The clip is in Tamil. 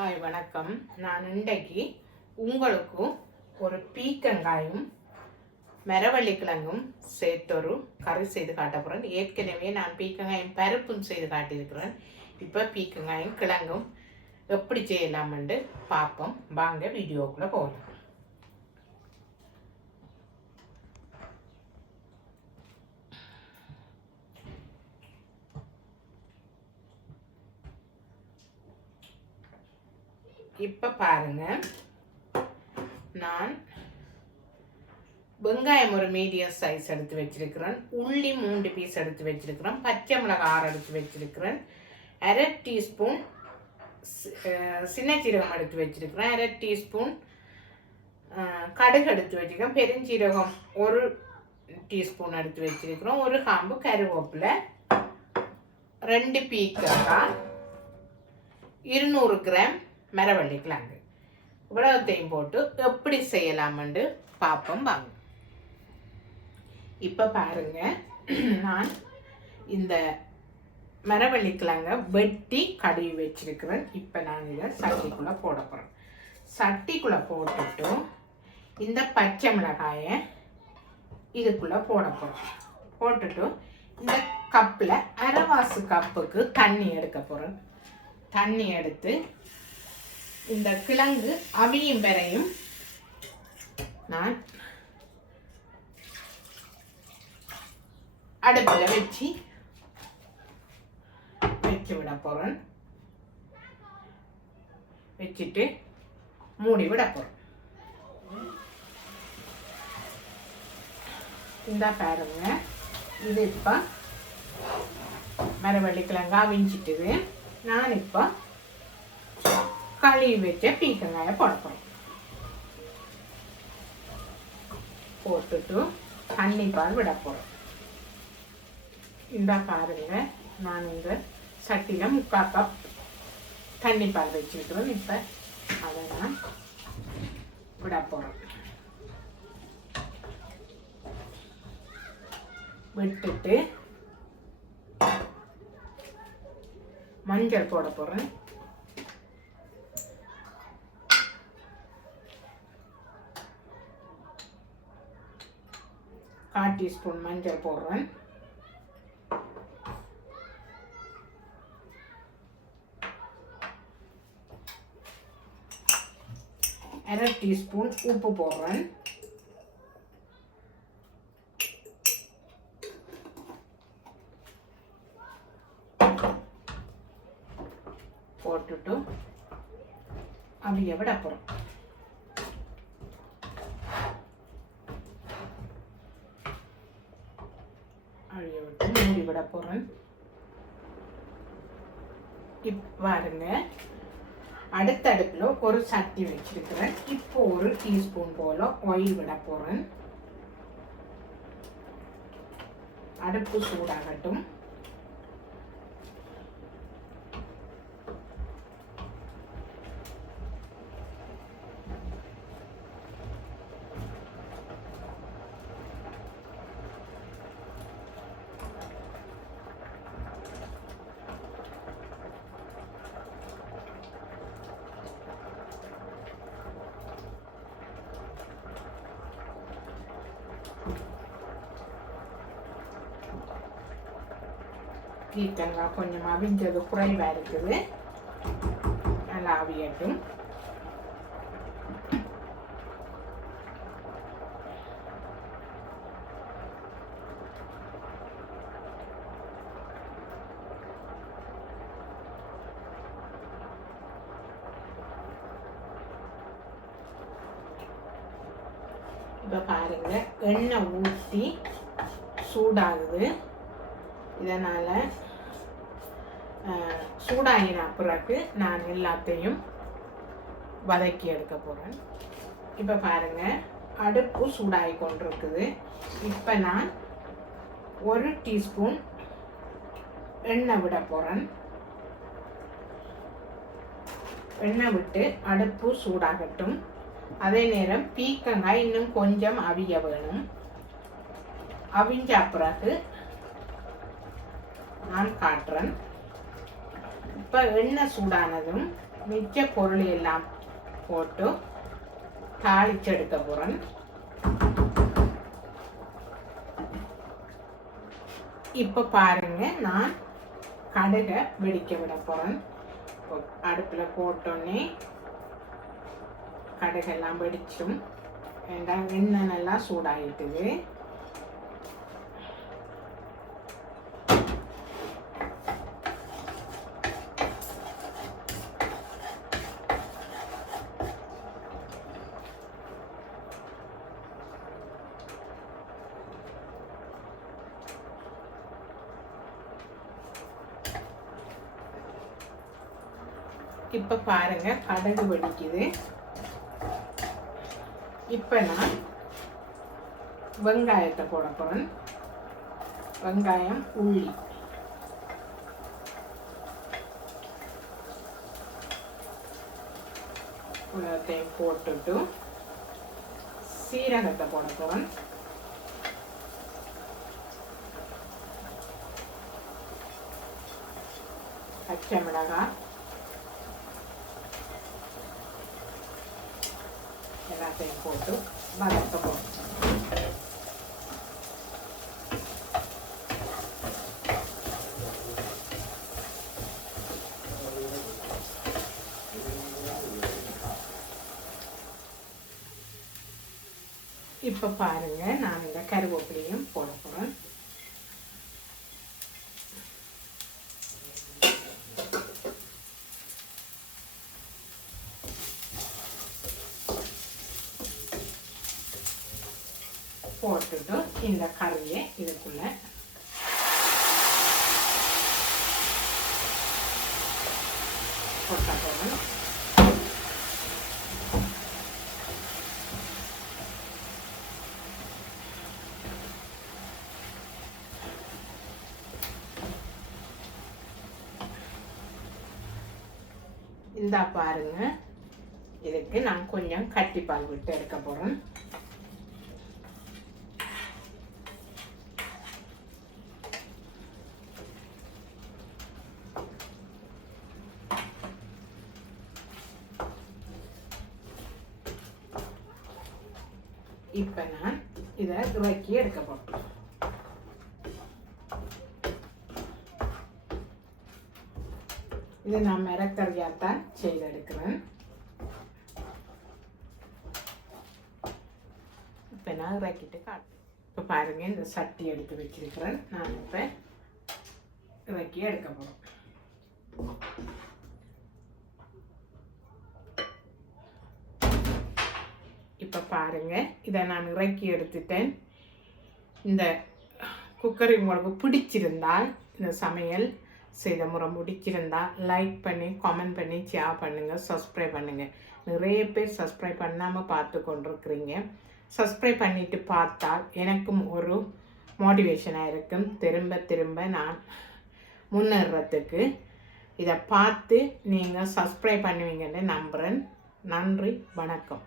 ஹாய் வணக்கம். நான் இன்றைக்கு உங்களுக்கு ஒரு பீக்கங்காயும் மரவள்ளிக்கிழங்கும் சேர்த்தொரு கறி செய்து காட்ட போகிறேன். ஏற்கனவே நான் பீக்கங்காயும் பருப்பும் செய்து காட்டியிருக்கிறேன். இப்போ பீக்கங்காயும் கிழங்கும் எப்படி செய்யலாம்னு பார்ப்போம். வாங்க வீடியோக்குள்ளே போகலாம். இப்போ பாருங்க, நான் வெங்காயம் ஒரு மீடியம் சைஸ் எடுத்து வச்சிருக்கிறேன், உள்ளி 3 பீஸ் எடுத்து வச்சிருக்கிறேன், பச்சை மிளகாய் 6 எடுத்து வச்சிருக்கிறேன், 1/2 டீஸ்பூன் சின்ன சீரகம் எடுத்து வச்சிருக்கிறேன், 1/2 டீஸ்பூன் கடுகு எடுத்து வச்சிருக்கேன், பெருஞ்சீரகம் 1 டீஸ்பூன் எடுத்து வச்சிருக்கிறோம், ஒரு காம்பு கருவேப்பிலை, 2 பீக்கங்காய், 200 கிராம் மரவள்ளிக்கிழங்கு. இவ்வளவுத்தையும் போட்டு எப்படி செய்யலாம்னு பார்ப்போம் வாங்க. இப்போ பாருங்க, நான் இந்த மரவள்ளிக்கிழங்கை வெட்டி கழுவி வச்சிருக்கிறேன். இப்போ நான் இதை சட்டிக்குள்ளே போட போகிறேன். சட்டிக்குள்ளே போட்டுட்டு இந்த பச்சை மிளகாயை இதுக்குள்ளே போட போகிறேன். போட்டுட்டு இந்த கப்பில் அரைவாசு கப்புக்கு தண்ணி எடுக்க போகிறேன். தண்ணி எடுத்து இந்த கிழங்கு அவியும் வரையும் நான் அடுப்பில் வச்சு விட போறேன். வச்சுட்டு மூடி விட போறேன். இந்த பாருங்க, இது இப்போ மரவள்ளிக்கிழங்கு அவிஞ்சிட்டுது. நான் இப்போ கழுவி வச்ச பீக்கங்காயை போட போகிறேன். போட்டுட்டு தண்ணி பால் விட போகிறேன். இந்த பாருங்க, நான் இந்த சட்டியில் 3/4 கப் தண்ணி பால் வச்சுருக்கிறேன். இப்போ அதை நான் விட போகிறேன். விட்டுட்டு மஞ்சள் போட போகிறேன். கால் டீஸ்பூன் மஞ்சள் போடுறேன். அரை டீஸ்பூன் உப்பு போடுறேன். போட்டுட்டு அவிய விட போகிறோம். அழிய விட்டு மூடி விட போகிறேன். பாருங்க, அடுத்த அடுப்பில் ஒரு சட்டி வச்சிருக்கிறேன். இப்போ ஒரு டீஸ்பூன் போல ஆயில் விட போகிறேன். அடுப்பு சூடாகட்டும். பீக்கங்காய் கொஞ்சம் அவிஞ்சது குறைவாக இருக்குது. நல்லா அவியட்டும். இப்போ பாருங்க, எண்ணெய் ஊற்றி சூடாகுது. இதனால் சூடாகின பிறகு நான் எல்லாத்தையும் வதக்கி எடுக்க போகிறேன். இப்போ பாருங்கள், அடுப்பு சூடாகி கொண்டிருக்குது. இப்போ நான் 1 டீஸ்பூன் எண்ணெய் விட போகிறேன். எண்ணெய் விட்டு அடுப்பு சூடாகட்டும். அதே நேரம் பீக்கங்காய் இன்னும் கொஞ்சம் அவிய வேணும். அவிஞ்ச பிறகு நான் காட்டுறேன். இப்போ எண்ணெய் சூடானதும் மிச்ச பொருள் எல்லாம் போட்டு தாளிச்செடுக்க போகிறேன். இப்போ பாருங்க, நான் கடுகை வெடிக்க விட போகிறேன். அடுப்பில் போட்டோன்னே கடுகெல்லாம் வெடிச்சும் எண்ணெய் நல்லா சூடாகிட்டுது. இப்போ பாருங்க, கடுகு வெடிக்குது. இப்போ நான் வெங்காயத்தை போட போகிறேன். வெங்காயம், உள்ளி எல்லாத்தையும் போட்டுட்டு சீரகத்தை போட போகிறேன். பச்சை மிளகாய் எல்லாத்தையும் போட்டு வதக்க போகிறோம். இப்போ பாருங்க, நான் இந்த கருவேப்பிலையும் போட போகிறேன். போட்டுட்டு இந்த கறியை இதுக்குள்ள போட்டா போதும். இந்த பாருங்க, இதுக்கு நான் கொஞ்சம் கட்டிப்பால் விட்டு எடுக்க போறேன். இப்போ நான் இதை இறக்கி எடுக்க போறேன். இதை நான் மிரக்கறியாத்தான் செய்து எடுக்கிறேன். இப்போ நான் இறக்கிட்டு காட்டுறேன். இப்போ பாருங்க, இந்த சட்டி எடுத்து வச்சிருக்கிறேன். நான் இப்போ இறக்கி எடுக்க போறேன். இப்போ பாருங்க, இதை நான் இறக்கி எடுத்துட்டேன். இந்த குக்கரி உங்களுக்கு பிடிச்சிருந்தால், இந்த சமையல் செய்த முறை பிடிச்சிருந்தால் லைக் பண்ணி, கமெண்ட் பண்ணி, ஷேர் பண்ணுங்கள், சப்ஸ்கிரைப் பண்ணுங்கள். நிறைய பேர் சப்ஸ்கிரைப் பண்ணாமல் பார்த்து கொண்டிருக்கிறீங்க. சப்ஸ்கிரைப் பண்ணிவிட்டு பார்த்தால் எனக்கும் ஒரு மோட்டிவேஷனாக இருக்கும், திரும்ப திரும்ப நான் முன்னேறத்துக்கு. இதை பார்த்து நீங்கள் சப்ஸ்கிரைப் பண்ணுவீங்கன்னு நம்புகிறேன். நன்றி, வணக்கம்.